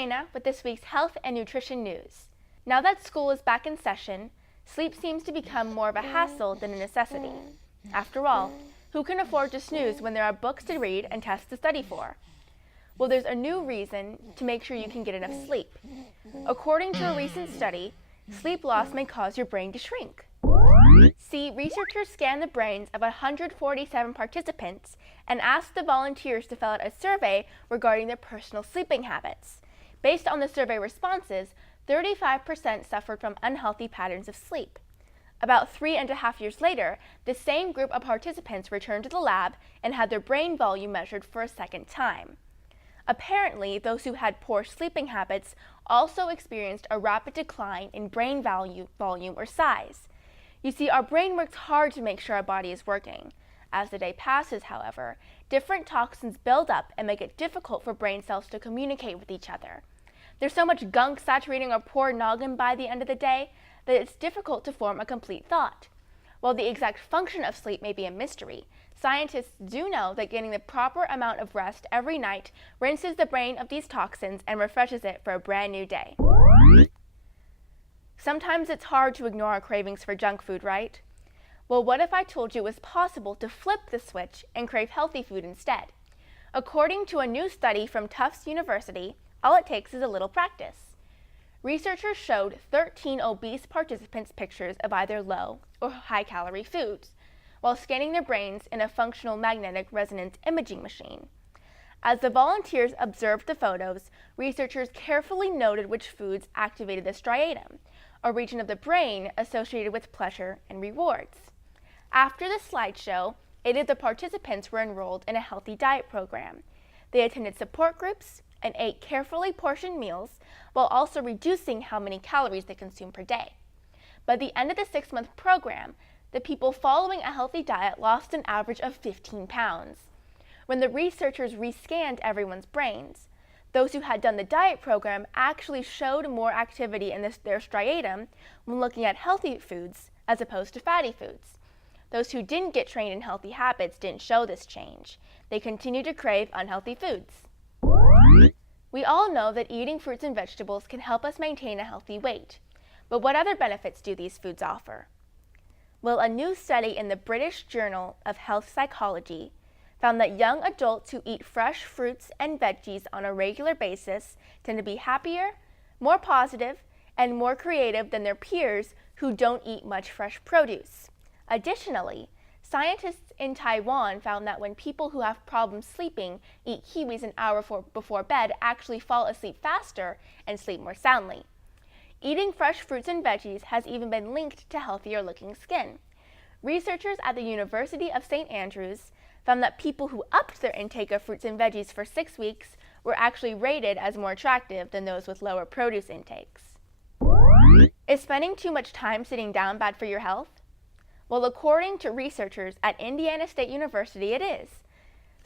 Diana with this week's health and nutrition news. Now that school is back in session, sleep seems to become more of a hassle than a necessity. After all, who can afford to snooze when there are books to read and tests to study for? Well, there's a new reason to make sure you can get enough sleep. According to a recent study, sleep loss may cause your brain to shrink. See, researchers scanned the brains of 147 participants and asked the volunteers to fill out a survey regarding their personal sleeping habits. Based on the survey responses, 35% suffered from unhealthy patterns of sleep. About 3.5 years later, the same group of participants returned to the lab and had their brain volume measured for a second time. Apparently, those who had poor sleeping habits also experienced a rapid decline in brain volume or size. You see, our brain works hard to make sure our body is working. As the day passes, however, different toxins build up and make it difficult for brain cells to communicate with each other. There's so much gunk saturating our poor noggin by the end of the day that it's difficult to form a complete thought. While the exact function of sleep may be a mystery, scientists do know that getting the proper amount of rest every night rinses the brain of these toxins and refreshes it for a brand new day. Sometimes it's hard to ignore our cravings for junk food, right? Well, what if I told you it was possible to flip the switch and crave healthy food instead? According to a new study from Tufts University, all it takes is a little practice. Researchers showed 13 obese participants pictures of either low or high-calorie foods, while scanning their brains in a functional magnetic resonance imaging machine. As the volunteers observed the photos, researchers carefully noted which foods activated the striatum, a region of the brain associated with pleasure and rewards. After the slideshow, 8 of the participants were enrolled in a healthy diet program. They attended support groups and ate carefully portioned meals while also reducing how many calories they consumed per day. By the end of the 6-month program, the people following a healthy diet lost an average of 15 pounds. When the researchers rescanned everyone's brains, those who had done the diet program actually showed more activity in their striatum when looking at healthy foods as opposed to fatty foods. Those who didn't get trained in healthy habits didn't show this change. They continued to crave unhealthy foods. We all know that eating fruits and vegetables can help us maintain a healthy weight. But what other benefits do these foods offer? Well, a new study in the British Journal of Health Psychology found that young adults who eat fresh fruits and veggies on a regular basis tend to be happier, more positive, and more creative than their peers who don't eat much fresh produce. Additionally, scientists in Taiwan found that when people who have problems sleeping eat kiwis an hour before bed actually fall asleep faster and sleep more soundly. Eating fresh fruits and veggies has even been linked to healthier looking skin. Researchers at the University of St. Andrews found that people who upped their intake of fruits and veggies for 6 weeks were actually rated as more attractive than those with lower produce intakes. Is spending too much time sitting down bad for your health? Well, according to researchers at Indiana State University, it is.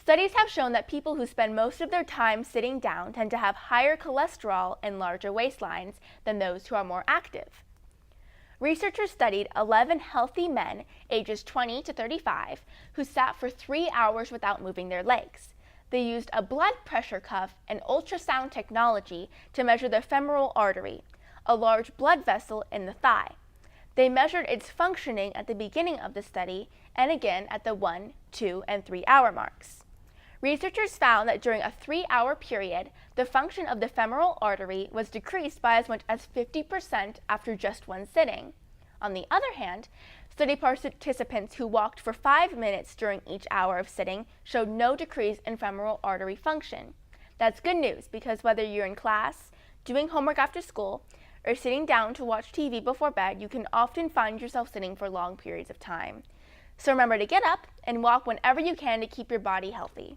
Studies have shown that people who spend most of their time sitting down tend to have higher cholesterol and larger waistlines than those who are more active. Researchers studied 11 healthy men ages 20 to 35 who sat for 3 hours without moving their legs. They used a blood pressure cuff and ultrasound technology to measure the femoral artery, a large blood vessel in the thigh. They measured its functioning at the beginning of the study and again at the 1, 2, and 3 hour marks. Researchers found that during a 3-hour period, the function of the femoral artery was decreased by as much as 50% after just one sitting. On the other hand, study participants who walked for 5 minutes during each hour of sitting showed no decrease in femoral artery function. That's good news because whether you're in class, doing homework after school, or sitting down to watch TV before bed, you can often find yourself sitting for long periods of time. So remember to get up and walk whenever you can to keep your body healthy.